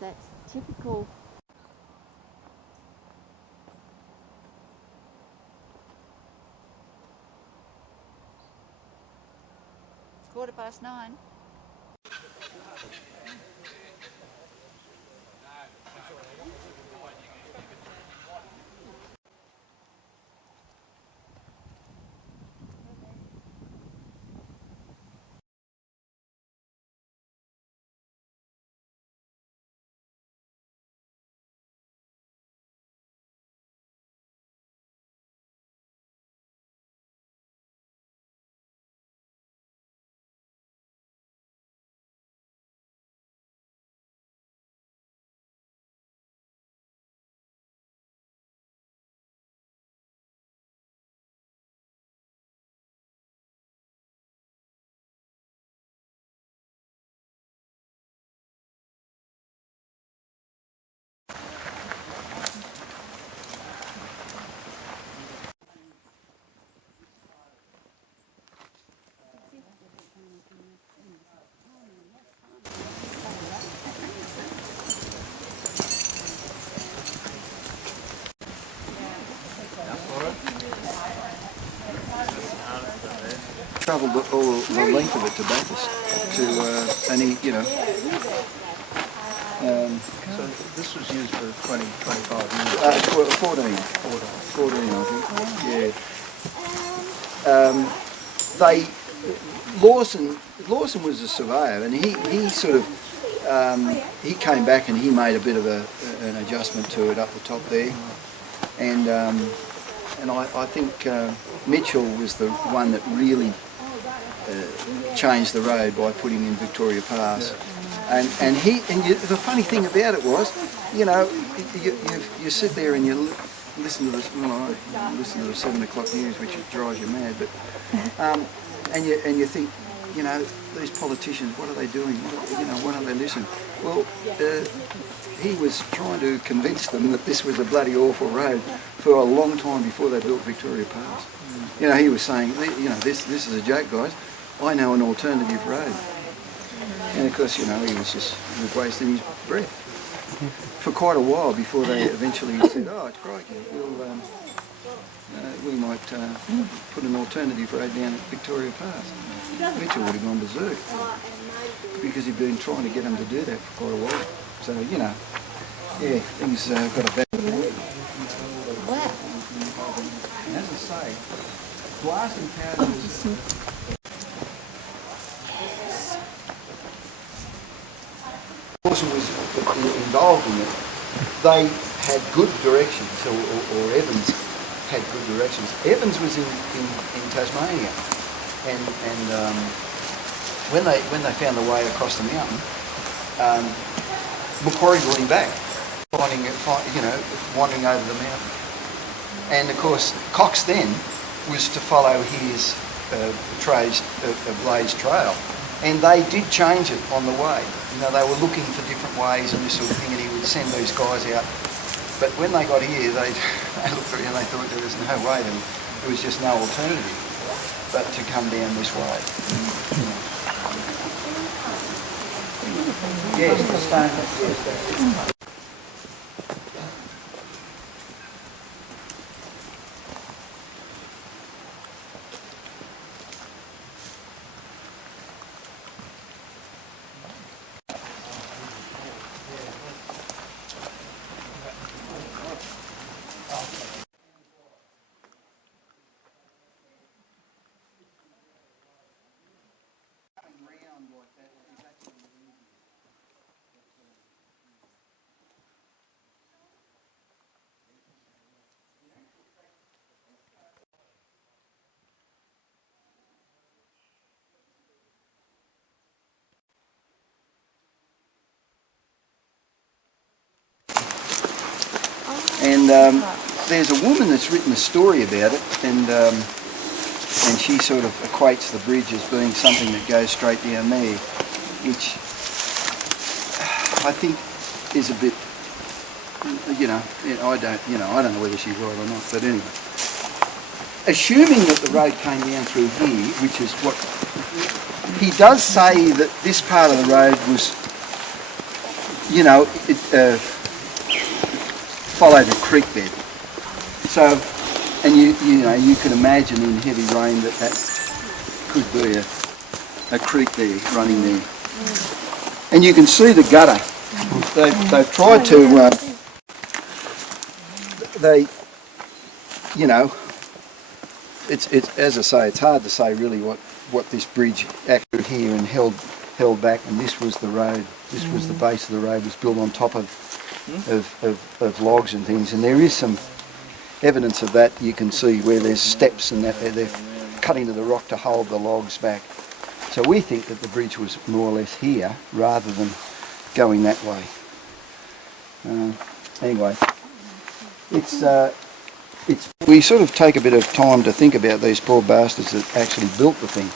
that typical. It's 9:15. Travelled all the length of it to Bathurst, and he, you know. So this was used for 20, 25 years? 14, I think. Lawson was a surveyor, and he sort of he came back and he made a bit of an adjustment to it up the top there, and I think Mitchell was the one that really changed the road by putting in Victoria Pass. And the funny thing about it was, you know, you sit there and you listen to this. Well, I listen to the 7 o'clock news, which drives you mad. But and you think, you know, these politicians, what are they doing? What are they listening? Well, he was trying to convince them that this was a bloody awful road for a long time before they built Victoria Pass. You know, he was saying, you know, this is a joke, guys. I know an alternative road. And of course, you know, he was just wasting his breath for quite a while before they eventually said, oh, it's crikey, we might put an alternative road down at Victoria Pass. Mitchell would have gone berserk because he'd been trying to get them to do that for quite a while. So, you know, yeah, things got a bad. Wow. As I say, blasting powder is... Lawson was involved in it. They had good directions, or Evans had good directions. Evans was in Tasmania, and when they found the way across the mountain, Macquarie brought him back, wandering over the mountain. And of course, Coxs then was to follow his Trailblazing trail, and they did change it on the way. You know, they were looking for different ways and this sort of thing, and he would send those guys out. But when they got here, they looked at it and they thought there was no way, there was just no alternative but to come down this way. Yes, the stone. Yes, And there's a woman that's written a story about it, and she sort of equates the bridge as being something that goes straight down there, which I think is a bit, I don't know whether she's right or not, but anyway. Assuming that the road came down through here, which is what he does say, that this part of the road was you know, it followed a creek bed. So, and you know, you can imagine in heavy rain that could be a creek there, running there. And you can see the gutter. They've tried to, you know, it's as I say, it's hard to say really what this bridge actually here and held back. And this was the road. This was the base of the road. Was built on top of logs and things. And there is some evidence of that. You can see where there's steps and that they're cut into the rock to hold the logs back. So we think that the bridge was more or less here rather than going that way. Anyway, we sort of take a bit of time to think about these poor bastards that actually built the thing.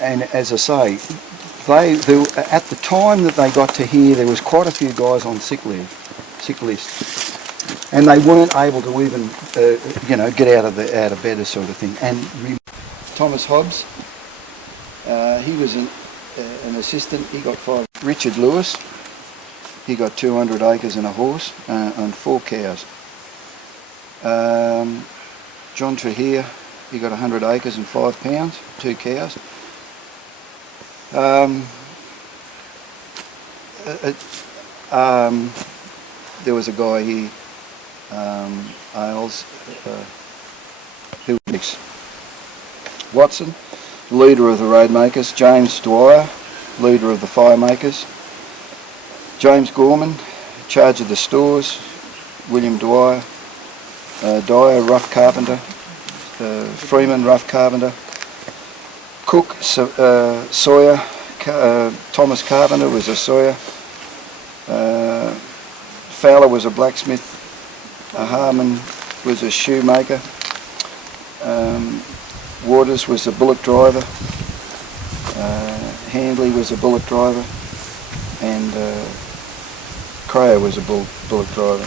And as I say, at the time that they got to here, there was quite a few guys on sick list, and they weren't able to even, you know, get out of bed, sort of thing. And Thomas Hobbs, he was an assistant. He got 5. Richard Lewis, he got 200 acres and a horse and 4 cows. John Trahere, he got 100 acres and 5 pounds, 2 cows. There was a guy here, Ailes, who was Watson, leader of the road makers. James Dwyer, leader of the fire makers. James Gorman, charge of the stores. William Dwyer, Dyer, rough carpenter. Freeman, rough carpenter. Cook, sawyer. Thomas Carpenter was a sawyer. Fowler was a blacksmith. Harman was a shoemaker. Waters was a bullock driver. Handley was a bullock driver. And Crayer was a bullock driver.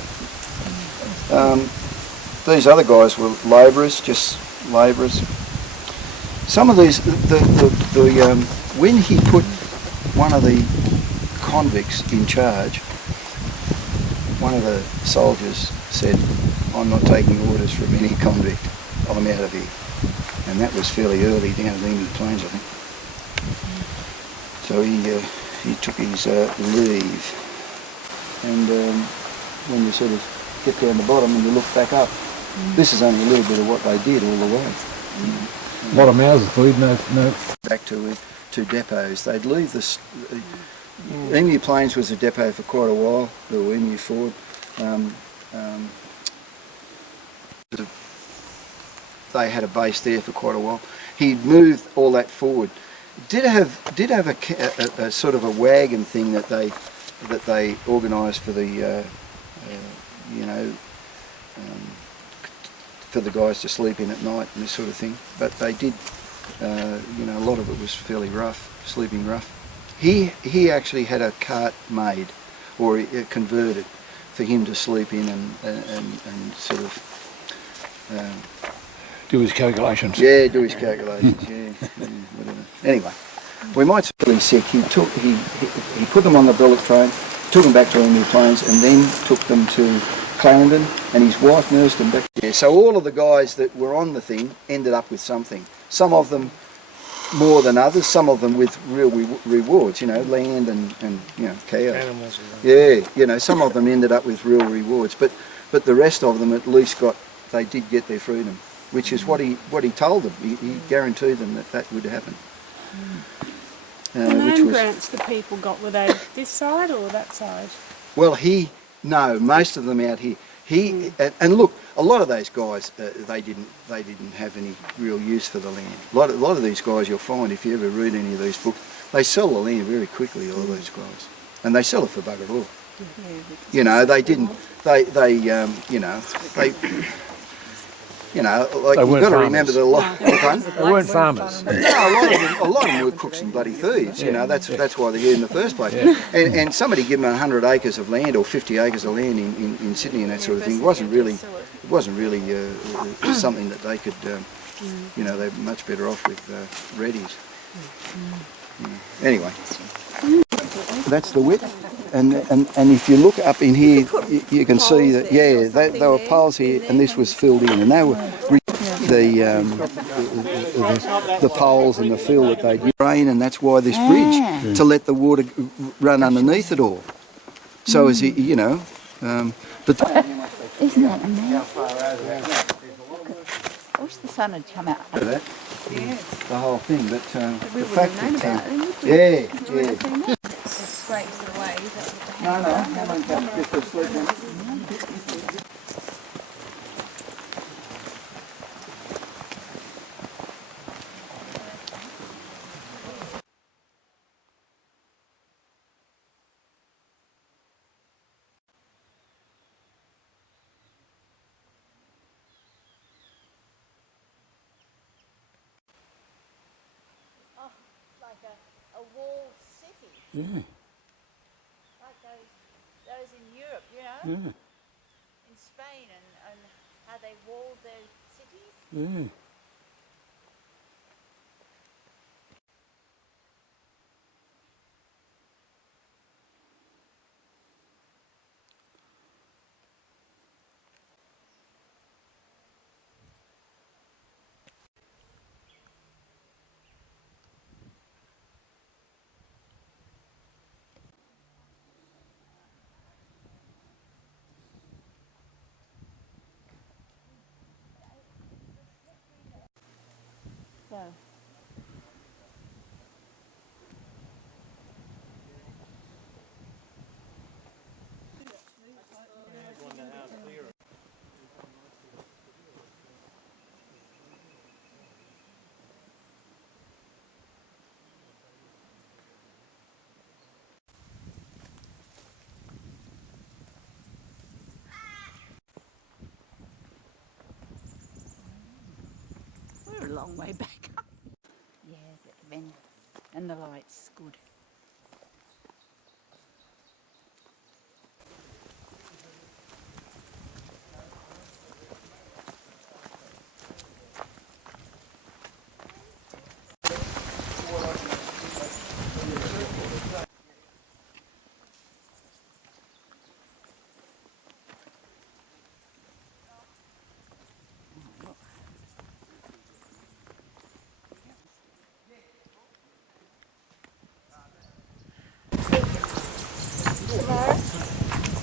These other guys were labourers, just labourers. Some of these, when he put one of the convicts in charge, one of the soldiers said, "I'm not taking orders from any convict, I'm out of here." And that was fairly early down at the Emu Plains, I think. So he took his leave. And when you sort of get down the bottom and you look back up, this is only a little bit of what they did all the way. A lot of mouths of food, no. Back to depots. They'd leave this. Emu Plains was a depot for quite a while, or Emu Ford. They had a base there for quite a while. He'd moved all that forward. Did have a sort of a wagon thing that they organised for the you know, for the guys to sleep in at night and this sort of thing. But they did, you know, a lot of it was fairly rough, sleeping rough. He actually had a cart made, or converted, for him to sleep in and sort of Do his calculations. Yeah, do his calculations. yeah, whatever. Anyway, we might say sick. He put them on the bullock train, took them back to Emu Plains, and then took them to Clarendon, and his wife nursed them back there. So all of the guys that were on the thing ended up with something. Some of them more than others, some of them with real rewards, you know, land and you know, cows. Animals. Yeah, you know, some of them ended up with real rewards, but the rest of them at least they did get their freedom, which is what he told them. He guaranteed them that would happen. The land grants the people got, were they this side or that side? Well, no, most of them out here. And look, a lot of those guys, they didn't have any real use for the land. A lot of these guys, you'll find if you ever read any of these books, they sell the land very quickly. All those guys, and they sell it for bugger all. You know, they didn't. You know, like you've got to remember that a lot. They weren't farmers. No, a lot of them were crooks and bloody thieves. You know, that's why they're here in the first place. Yeah. And somebody give them 100 acres of land or 50 acres of land in Sydney and that sort of thing. It wasn't really something that they could. You know, they're much better off with reddies. Anyway. That's the width. And if you look up in here, you can see that, yeah, there were poles here, and this was filled in, and they were the poles and the fill that they'd drain, and that's why this bridge, to let the water run underneath it all. So as it, you know, but Isn't that amazing? I wish the sun had come out. that, the whole thing, but We the wouldn't fact have known that, about it, would we? yeah. It scrapes it away. Is that what the No, how long can get the sledgehammer? Like a walled city. Yeah. Like those in Europe, you know? Yeah. In Spain and how they walled their cities. Yeah. So. We're a long way back up. Yeah, but the vent and the lights, good.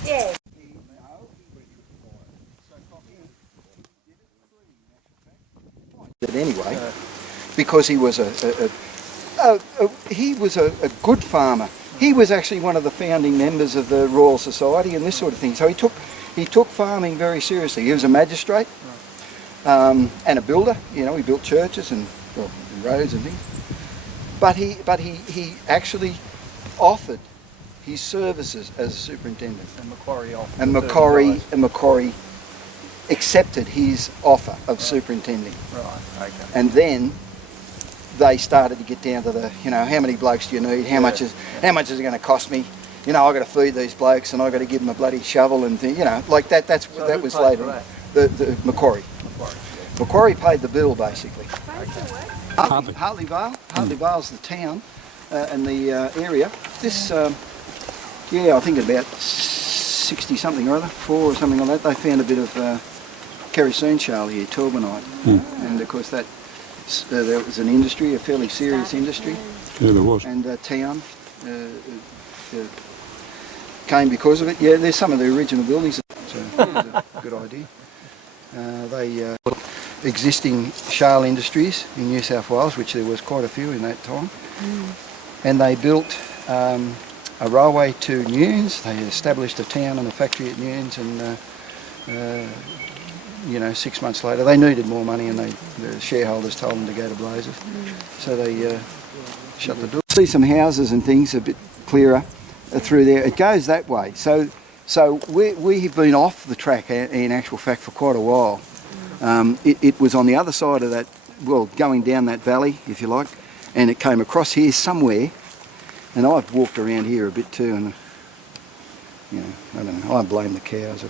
Yeah. Anyway, because he was he was a good farmer. He was actually one of the founding members of the Royal Society and this sort of thing. So he took farming very seriously. He was a magistrate and a builder. You know, he built churches and roads and things. But he actually offered his services as a superintendent. And Macquarie offered. And Macquarie accepted his offer of superintending. Right, okay. And then they started to get down to the, you know, how many blokes do you need? How much is it going to cost me? You know, I've got to feed these blokes and I've got to give them a bloody shovel and thing, you know, like that. That was later on. The Macquarie. Macquarie paid the bill basically. Hartley Vale. Hartley Vale's the town and the area. This, I think about 60 something or other, 4 or something like that. They found a bit of kerosene shale here, turbinite, and of course that there was an industry, a fairly serious industry. Yeah, there was. And the town came because of it. Yeah, there's some of the original buildings. So it was a good idea. They existing shale industries in New South Wales, which there was quite a few in that time, and they built a railway to Nunes. They established a town and a factory at Nunes, and you know, 6 months later they needed more money, and the shareholders told them to go to blazes, so they shut the door. See some houses and things a bit clearer through there. It goes that way. So we've been off the track in actual fact for quite a while. It was on the other side of that, well, going down that valley, if you like, and it came across here somewhere, and I've walked around here a bit too, and you know, I don't know, I blame the cows.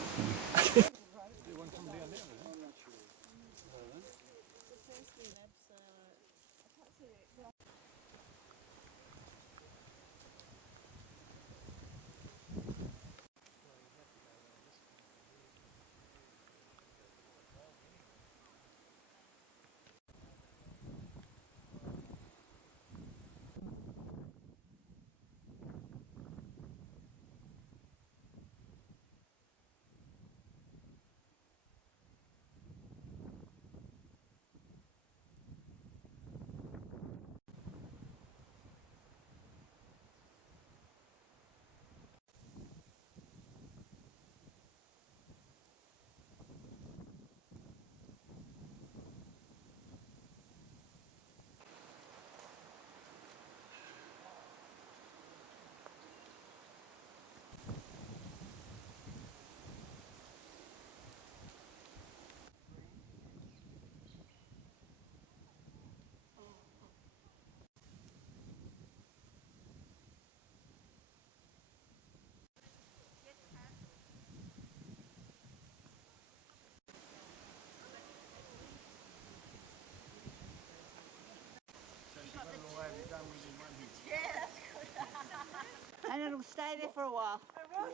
there for a while.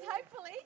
Hopefully.